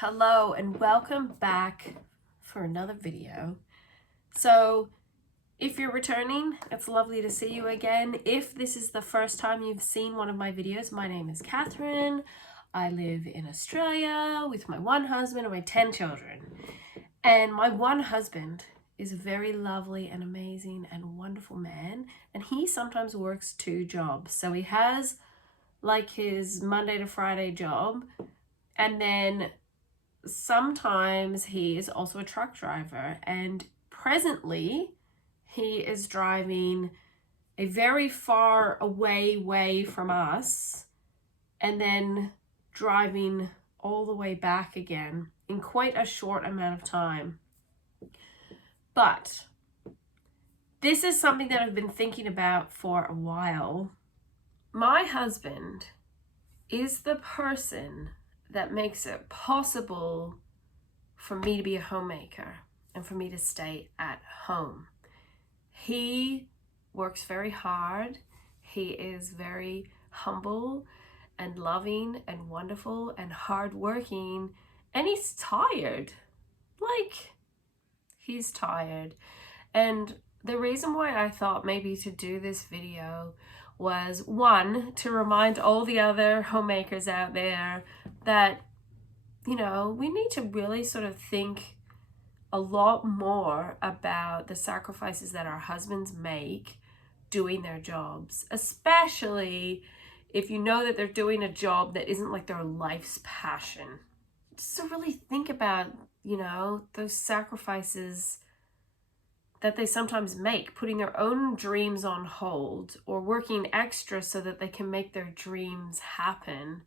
Hello and welcome back for another video. So if you're returning, it's lovely to see you again. If this is the first time you've seen one of my videos, my name is Katherine. I live in Australia with my one husband and my 10 children. And my one husband is a very lovely and amazing and wonderful man. And he sometimes works 2 jobs. So he has like his Monday to Friday job, and then sometimes he is also a truck driver, and presently he is driving a very far away way from us and then driving all the way back again in quite a short amount of time. But this is something that I've been thinking about for a while. My husband is the person that makes it possible for me to be a homemaker and for me to stay at home. He works very hard. He is very humble and loving and wonderful and hardworking, and he's tired. Like, he's tired. And the reason why I thought maybe to do this video was, one, to remind all the other homemakers out there that, you know, we need to really sort of think a lot more about the sacrifices that our husbands make doing their jobs, especially if you know that they're doing a job that isn't like their life's passion. Just to really think about, you know, those sacrifices that they sometimes make, putting their own dreams on hold or working extra so that they can make their dreams happen.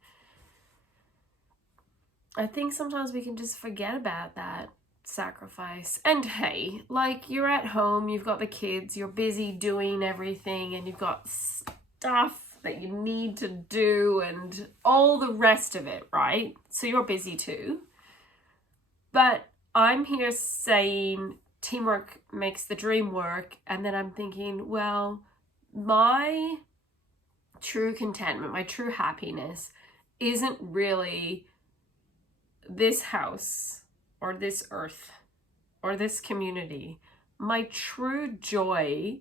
I think sometimes we can just forget about that sacrifice. And hey, like, you're at home, you've got the kids, you're busy doing everything, and you've got stuff that you need to do and all the rest of it, right? So you're busy too. But I'm here saying teamwork makes the dream work, and then I'm thinking, well, my true contentment, my true happiness isn't really this house or this earth or this community. My true joy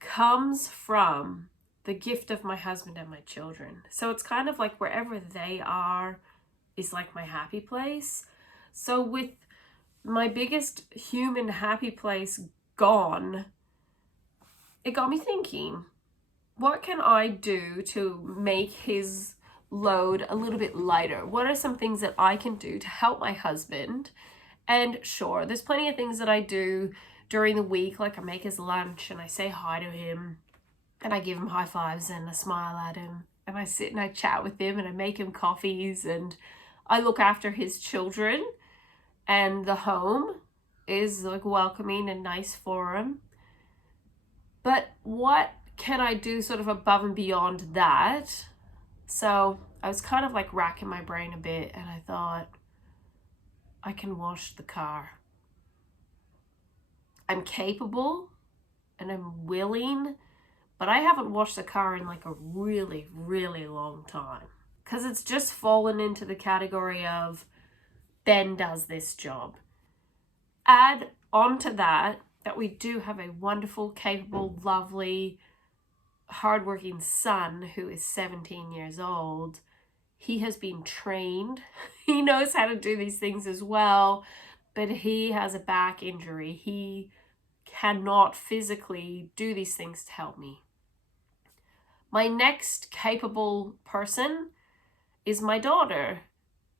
comes from the gift of my husband and my children. So it's kind of like wherever they are is like my happy place. So with my biggest human happy place gone, it got me thinking, what can I do to make his load a little bit lighter? What are some things that I can do to help my husband? And sure, there's plenty of things that I do during the week, like I make his lunch and I say hi to him and I give him high fives and I smile at him and I sit and I chat with him and I make him coffees and I look after his children, and the home is like welcoming and nice for him. But what can I do sort of above and beyond that? So I was kind of like racking my brain a bit, and I thought, I can wash the car. I'm capable and I'm willing, but I haven't washed the car in like a really, really long time, because it's just fallen into the category of Ben does this job. Add on to that we do have a wonderful, capable, lovely, hardworking son who is 17 years old. He has been trained. He knows how to do these things as well, but he has a back injury. He cannot physically do these things to help me. My next capable person is my daughter.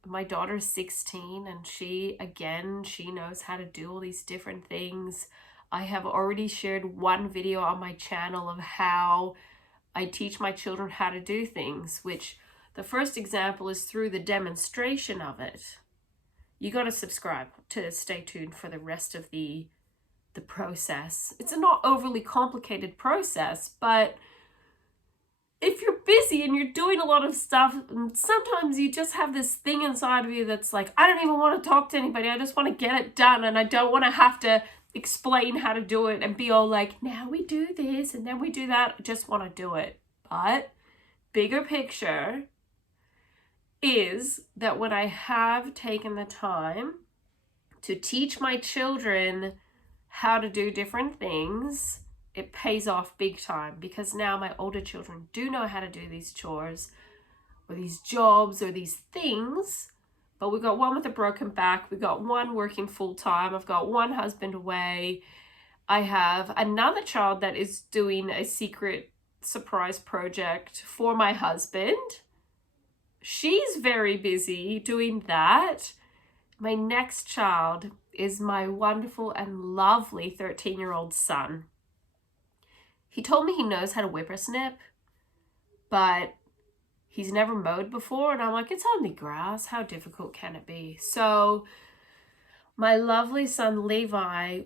My daughter's 16, and she knows how to do all these different things. I have already shared one video on my channel of how I teach my children how to do things, which the first example is through the demonstration of it. You got to subscribe to stay tuned for the rest of the process. It's a not overly complicated process, but if you're busy and you're doing a lot of stuff, and sometimes you just have this thing inside of you that's like, I don't even want to talk to anybody. I just want to get it done, and I don't want to have to explain how to do it and be all like, now we do this and then we do that. I just want to do it. But bigger picture, is that when I have taken the time to teach my children how to do different things, it pays off big time, because now my older children do know how to do these chores or these jobs or these things. But we've got one with a broken back, we've got one working full time, I've got one husband away, I have another child that is doing a secret surprise project for my husband. She's very busy doing that. My next child is my wonderful and lovely 13-year-old son. He told me he knows how to whippersnip, but he's never mowed before. And I'm like, it's only grass. How difficult can it be? So my lovely son Levi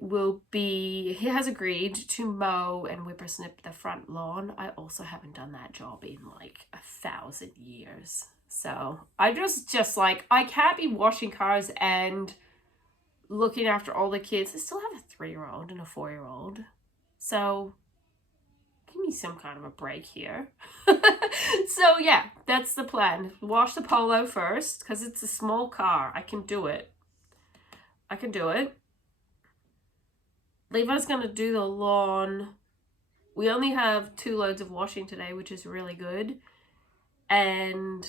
he has agreed to mow and whippersnip the front lawn. I also haven't done that job in like 1,000 years. So I just like, I can't be washing cars and looking after all the kids. I still have a 3-year-old and a 4-year-old. So give me some kind of a break here. So yeah, that's the plan. Wash the Polo first, because it's a small car. I can do it. Levi's gonna do the lawn. We only have 2 loads of washing today, which is really good. And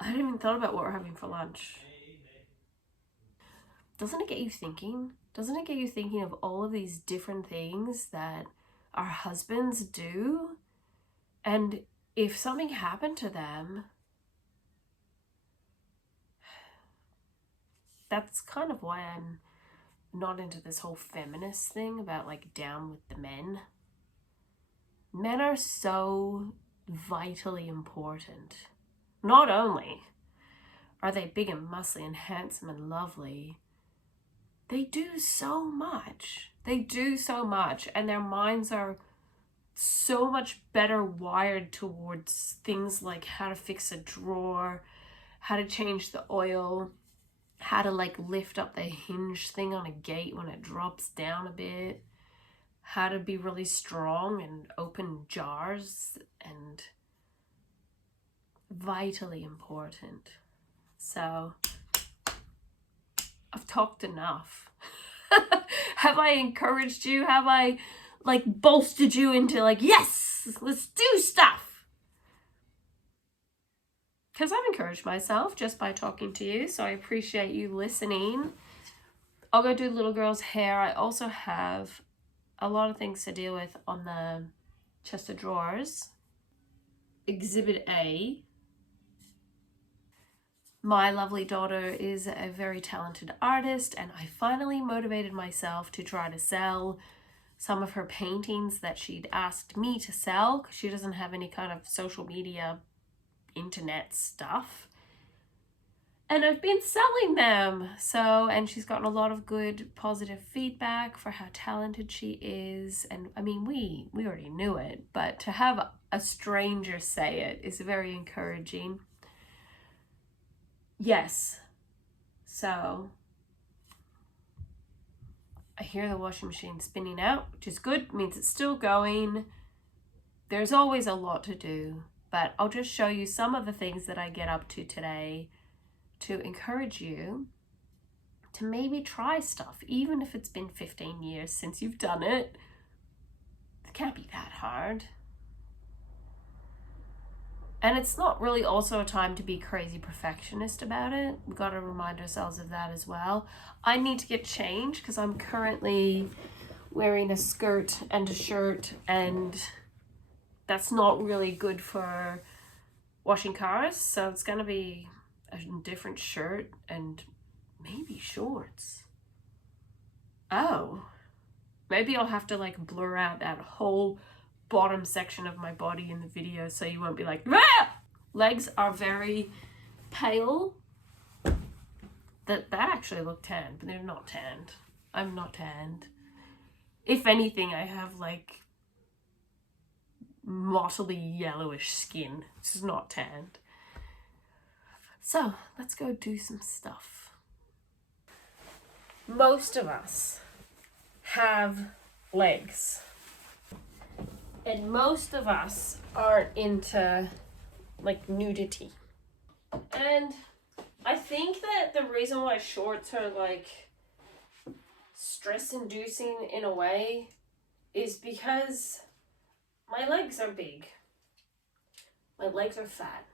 I haven't even thought about what we're having for lunch. Doesn't it get you thinking? Doesn't it get you thinking of all of these different things that our husbands do? And if something happened to them, that's kind of why I'm not into this whole feminist thing about like down with the men. Men are so vitally important. Not only are they big and muscly and handsome and lovely, they do so much. They do so much, and their minds are so much better wired towards things like how to fix a drawer, how to change the oil, how to like lift up the hinge thing on a gate when it drops down a bit, how to be really strong and open jars, and vitally important. So I've talked enough. Have I encouraged you? Have I like bolstered you into like, yes, let's do stuff? Because I've encouraged myself just by talking to you, so I appreciate you listening. I'll go do the little girl's hair. I also have a lot of things to deal with on the chest of drawers. Exhibit A. My lovely daughter is a very talented artist, and I finally motivated myself to try to sell some of her paintings that she'd asked me to sell, because she doesn't have any kind of social media, internet stuff. And I've been selling them. And she's gotten a lot of good positive feedback for how talented she is. And I mean, we already knew it, but to have a stranger say it is very encouraging. Yes. So I hear the washing machine spinning out, which is good. It means it's still going. There's always a lot to do, but I'll just show you some of the things that I get up to today to encourage you to maybe try stuff, even if it's been 15 years since you've done it. It can't be that hard. And it's not really also a time to be crazy perfectionist about it. We've got to remind ourselves of that as well. I need to get changed because I'm currently wearing a skirt and a shirt, and that's not really good for washing cars. So it's going to be a different shirt and maybe shorts. Oh, maybe I'll have to like blur out that whole bottom section of my body in the video so you won't be like, ah! Legs are very pale. That actually look tanned, but they're not tanned. I'm not tanned. If anything, I have like mottily yellowish skin. This is not tanned. So let's go do some stuff. Most of us have legs. And most of us aren't into like nudity. And I think that the reason why shorts are like stress inducing in a way is because my legs are big. My legs are fat.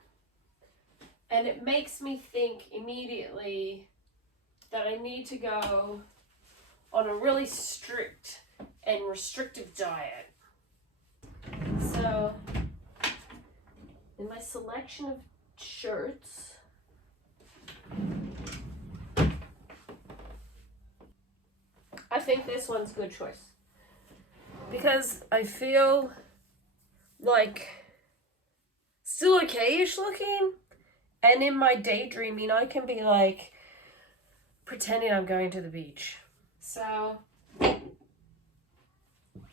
And it makes me think immediately that I need to go on a really strict and restrictive diet. So, in my selection of shirts, I think this one's a good choice. Because I feel like still okay-ish looking, and in my daydreaming I can be like pretending I'm going to the beach. So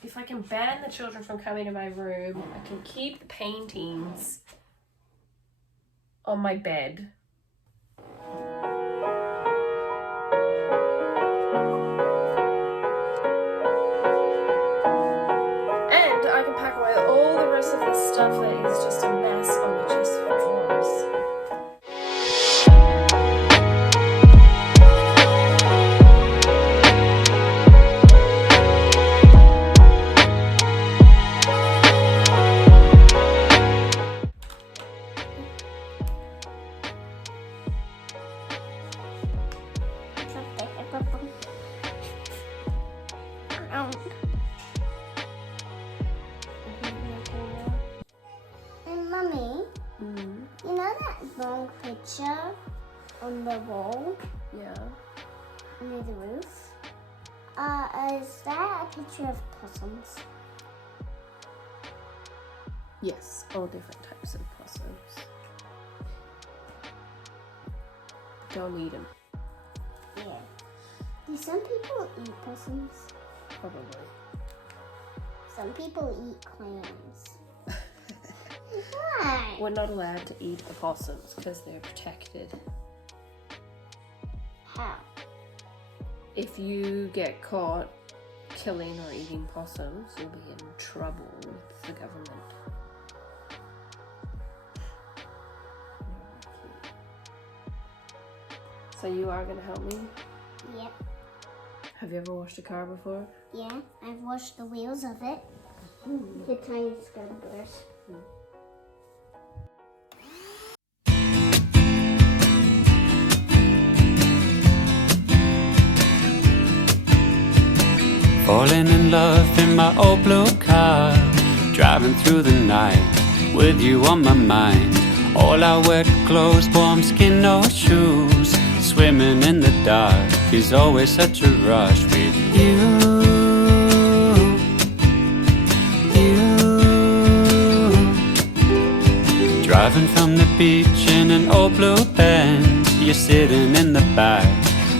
if I can ban the children from coming to my room, I can keep the paintings on my bed. And I can pack away all the rest of the stuff that is just a mess on the chest of drawers. And Mummy, you know that long picture on the wall Yeah. under the roof? Is that a picture of possums? Yes, all different types of possums. Don't eat them. Yeah. Do some people eat possums? Probably. Some people eat clams. Why? We're not allowed to eat the possums because they're protected. How? If you get caught killing or eating possums, you'll be in trouble with the government. So you are going to help me? Yep. Have you ever washed a car before? Yeah, I've washed the wheels of it. The tiny scrubbers. Falling in love in my old blue car, driving through the night with you on my mind. All our wet clothes, warm skin, no shoes. Swimming in the dark is always such a rush with you. Driving from the beach in an old blue Benz, you're sitting in the back,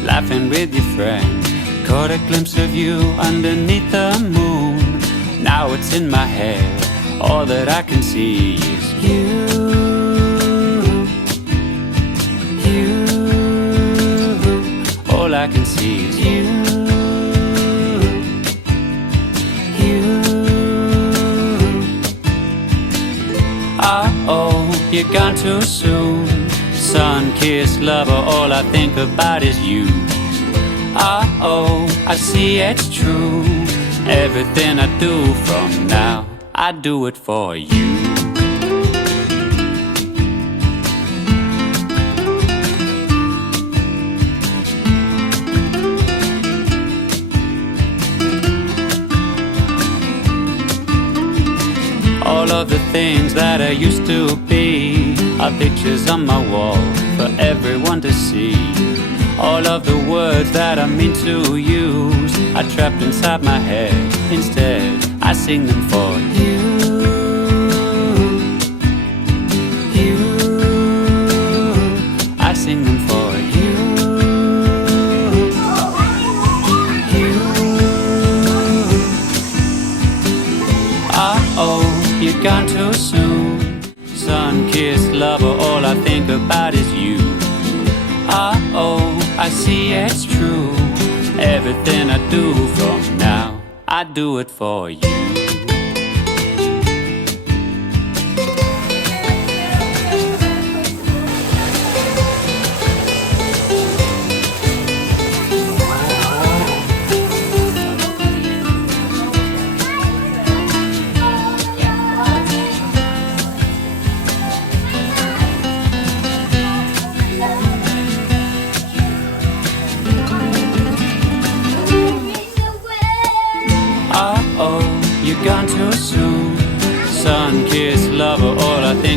laughing with your friends. Caught a glimpse of you underneath the moon. Now it's in my head, all that I can see is you. All I can see is you. Uh-oh, you're gone too soon. Sun-kissed lover, all I think about is you. Uh-oh, I see it's true. Everything I do from now, I do it for you. All of the things that I used to be are pictures on my wall for everyone to see. All of the words that I mean to use are trapped inside my head. Instead, I sing them for you. I sing them for you. Uh-oh, you're gone too soon. Sun-kissed lover, all I think about is you. Uh-oh, I see it's true. Everything I do from now, I do it for you.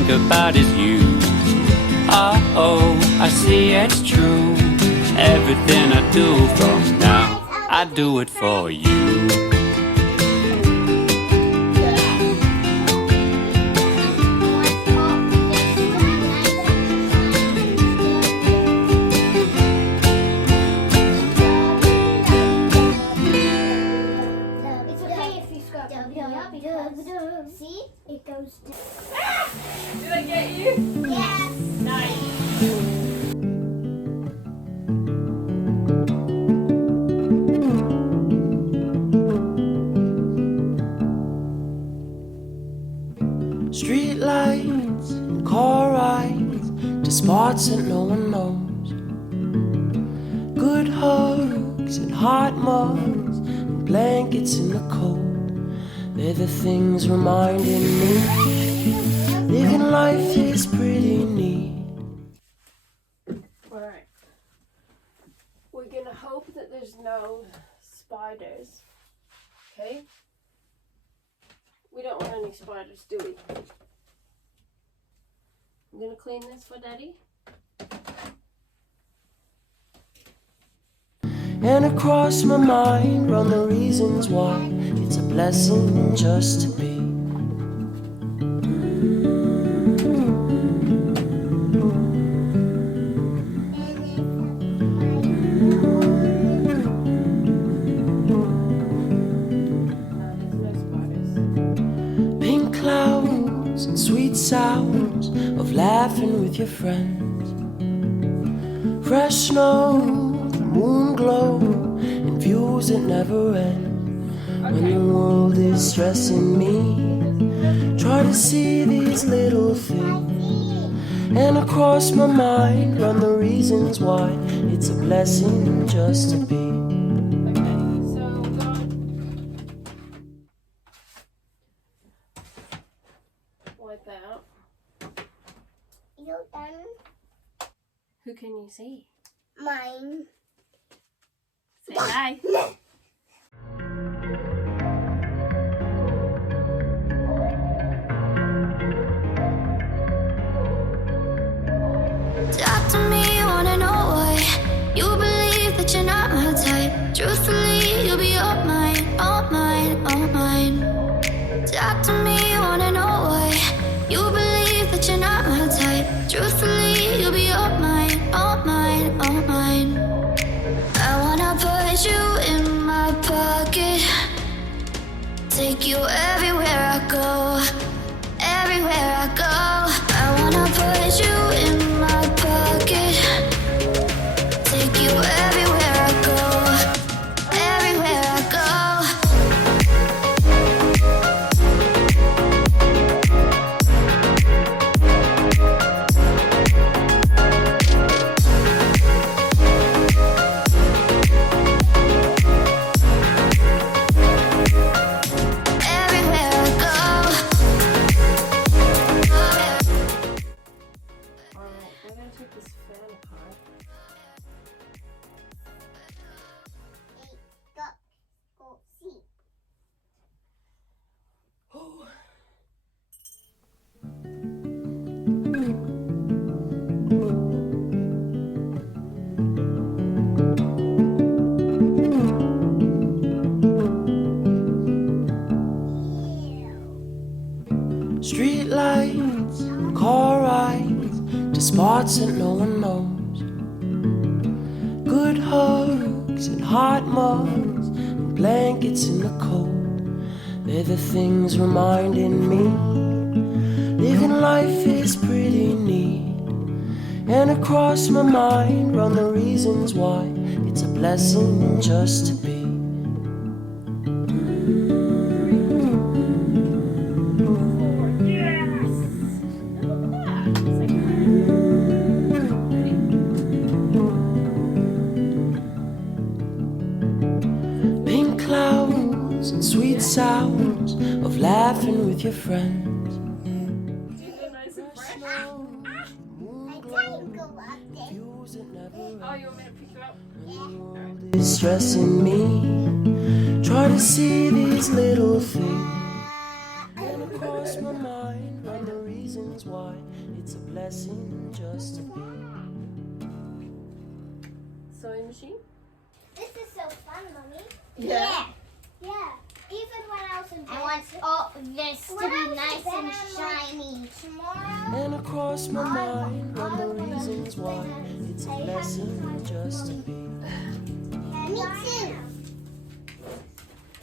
think about is you. Oh, I see it's true. Everything I do from now, I do it for you. It's okay if you scrub it because see, it goes to. Did I get you? Yes. Nice. Street lights and car rides to spots that no one knows. Good hugs and hot mugs and blankets in the cold. They're the things reminding me living life is pretty neat. Alright. We're gonna hope that there's no spiders. Okay? We don't want any spiders, do we? I'm gonna clean this for Daddy. And across my mind run the reasons why it's a blessing just to be. There's no spiders. Pink clouds and sweet sounds of laughing with your friends. Fresh snow, moon glow, and views that never end. When the world is stressing me, try to see these little things. And across my mind run the reasons why it's a blessing just to be. Okay, so we got like that. You're done. Who can you see? Mine. Say hi. Talk to me, wanna know why you believe that you're not my type. Truthfully, you'll be all mine, all mine, all mine. Talk to me, wanna know why you believe that you're not my type. Truthfully, you'll be all mine, all mine, all mine. I wanna put you in my pocket, take you everywhere I go, everywhere I go. I wanna put you in my pocket, take you everywhere I go, everywhere I go. Everywhere I go. Alright, we're gonna take this fan apart. Go see. Street lights, car rides to spots that no one knows. Good hugs and hot mugs and blankets in the cold. They're the things reminding me living life is pretty neat. And across my mind run the reasons why it's a blessing just to be. Pink clouds and sweet sounds of laughing with your friends. I can't go up there. Views that never end. Oh, you want me to pick you up? Is stressing me. Try to see these little things. And across my mind run the reasons why It's a blessing just to be. Sewing machine? This is so fun, Mommy. Yeah. Yeah. Even when I was in bed. I want all this to When I be was nice in bed, and I'm like, shiny. tomorrow. And across my mind run the reasons why. It's a blessing just to be. Me too.